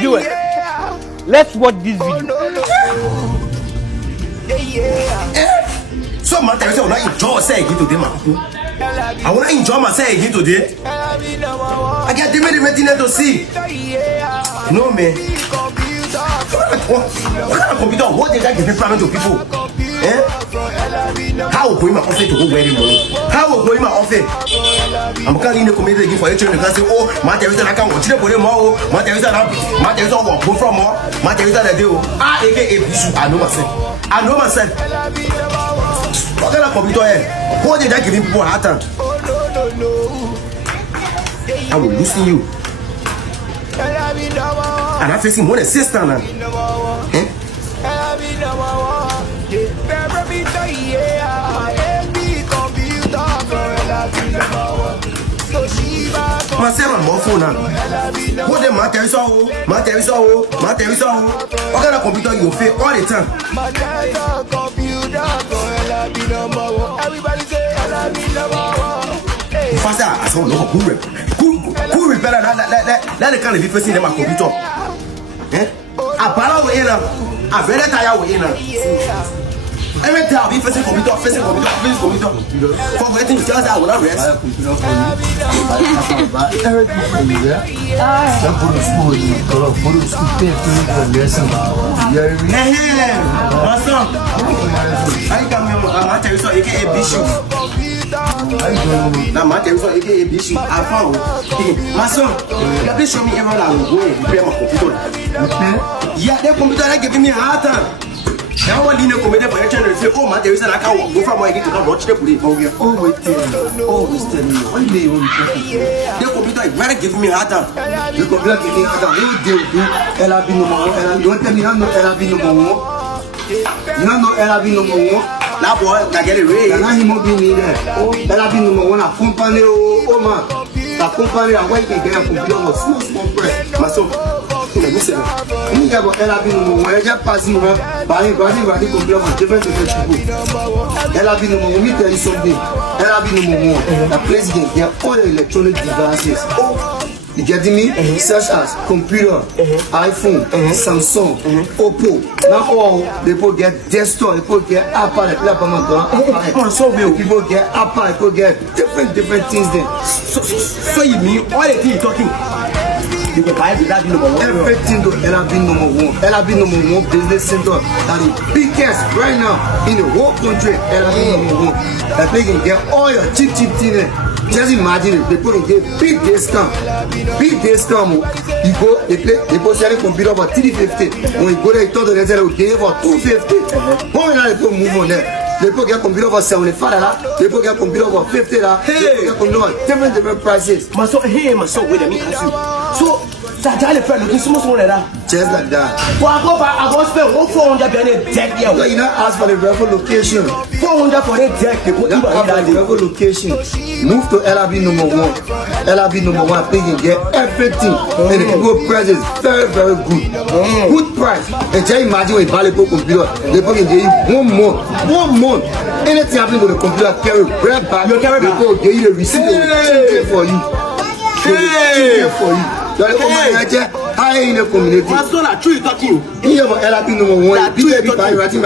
Do it. Let's watch this video. So man, I will not enjoy saying it today, man. I will not enjoy myself again today. I get different things to see. No man. What kind of computer? What did I give problem to people? Eh? How will go in my office to go wearing money? How will go in my office? I'm calling the community again for you to say, oh, my Teresa, I can't watch the body more. My Teresa, walk from more. My Teresa, the deal. I know myself. I know myself. What kind of computer? What did I give people hard time? I will listen you. And I'm facing more than sister now. Eh? Myself and my phone now. What the matter is all? What kind of computer you fail all the time? Faster, I saw no who better let the kind of people see them on computer. Eh? I battle with him. I better tire with him. Every time I be facing computer. For waiting just I will not rest. Everything from you, yeah? Don't go to school, pay for the lesson. My son, I come here, I'm tell you so, aka Bishop. Now, my tell you so, aka Bishop. I found my son, you have show me everyone I will go and repair my computer. Yeah, the computer are giving me a hard time. Now one didn't come in for your channel and say, oh, my there is an account. Go from my get to come watch the police. Oh, we always tell you. Always tell you. One day you will be the computer is very giving me a hard time. The computer giving me a hard time. What do you do? LRB no more. Don't tell me you know LRB no more. You don't know LRB no more. Now, boy, I get it ready. And now he must be there. Oh, LRB no more. One company. Oh, man. The company and why you can get a computer was small press. My son. Listen, you have LRB no more. I just passing over buying computer for different people. LRB no more. Let me tell you something. LRB no more. The president, they have all the electronic devices. Oh, you getting me? Such as computer, iPhone, Samsung, Oppo. Now all they both get desktop, they both get Apple, people get Apple, people get different things there. So you mean all the things you're talking? You can buy LRB number one. Everything to LRB number one. LRB number one business center that is biggest right now in the whole country. LRB number one. That they can get all your cheap things. Just imagine it. They put in big discount. Big discount. You go, they put selling computer for $350. When you go there, you thought they will give for $250. One minute they put move on there. They put get computer for $75. They put get computer for $50. They put get computer for different prices. My son, wait a minute. So, that's the friend looking so much more like that. Just like that. Well, I go spend 400 on a deck here. You not ask for the revel location. 400 for the deck. They go even that the revel location. Move to LRB number one. LRB number one. They can get everything. And the people price is very good. Good price. And just imagine when you buy a computer, they can give you 1 month. 1 month. Anything happening with the computer, carry right back. You carry back. They go give you the receipt. They will for you. For you. I in the community. What's not true talking? You have LRB number one. People buy writing.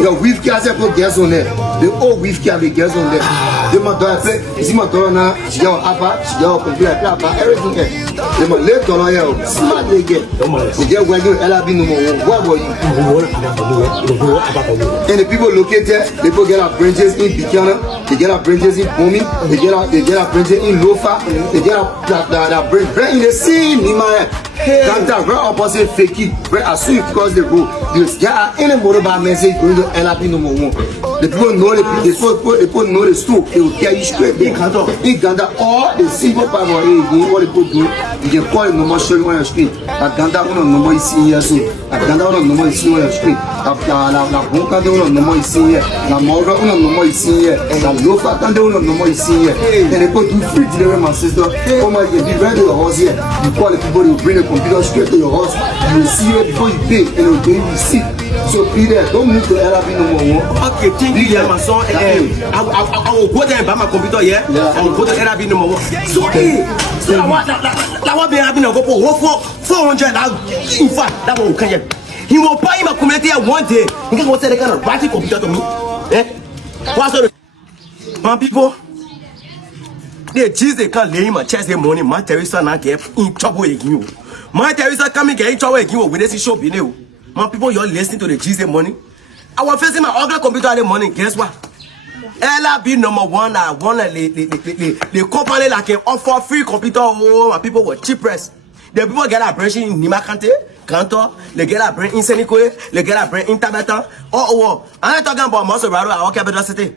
Your weave cars have put gas on there. The old weave car have gas on there. The mother say, is my daughter now? She got Apple, she got computer, everything there. The my late dollar here, smart they get. You get when you LRB number one. What were you? And the people located, they go get our branches in Buchanan, they get our branches in Bomi, they get our branches in Lofa, they get our branch right in the same Himalaya. Ganta right opposite Feki, right as soon as you cross the road, there are any mobile message going to LRB number one. The people know the people know the store, they will carry you straight there. In Ganta, all the single part of it, what they put do, you can call the number showing on your screen. At Ganta, one number is seen here, so at Ganta, one number is seen on your screen. La Bonka, one number is seen here. La Morga, one number is seen here. La Lofa, one number is seen here. And they put you free delivery, my sister. Oh my God, be ready to your house here. You call the people, they will bring the computer straight to your house. You will see it before you pay, and they will give you the receipt. So be there, don't move to LRB number one. Okay, thank you, my son. I will go there and buy my computer, yeah? I will go to LRB number one. So, La one be having a go for 400. In fact, that one can get. He will buy him a community one day. He can go say they kind of write computer to me. Eh? What's the my people? The Jesus they can't lay him a chest the money. My Teresa not get in trouble again. My Teresa coming get in trouble again when they see show be new. My people, you're listening to the Jesus money. I was facing my other computer the money. Guess what? Ella be number one. I want the company like can offer free computer. Oh, my people were cheap press. The people get a branch in Nimakante, Kanto, they get a branch in Senikoe, they get a branch in Tabata. Oh, I'm talking about Mosorado, our capital city.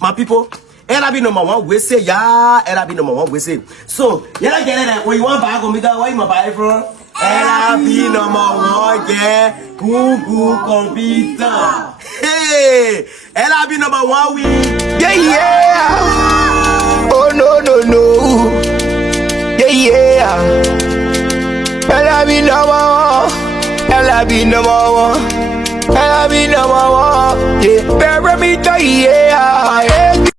My people, Ella be number one. We say, yeah, Ella be number one. We say. So, you get it. When you want to buy a computer, where you buy it from? Ella be number one. Yeah, Google computer. Hey, Ella be number one. Yeah. Oh no. Yeah. Ella be number one. Ella be number one. Ella be number one. Yeah. Baby, me tell you, yeah.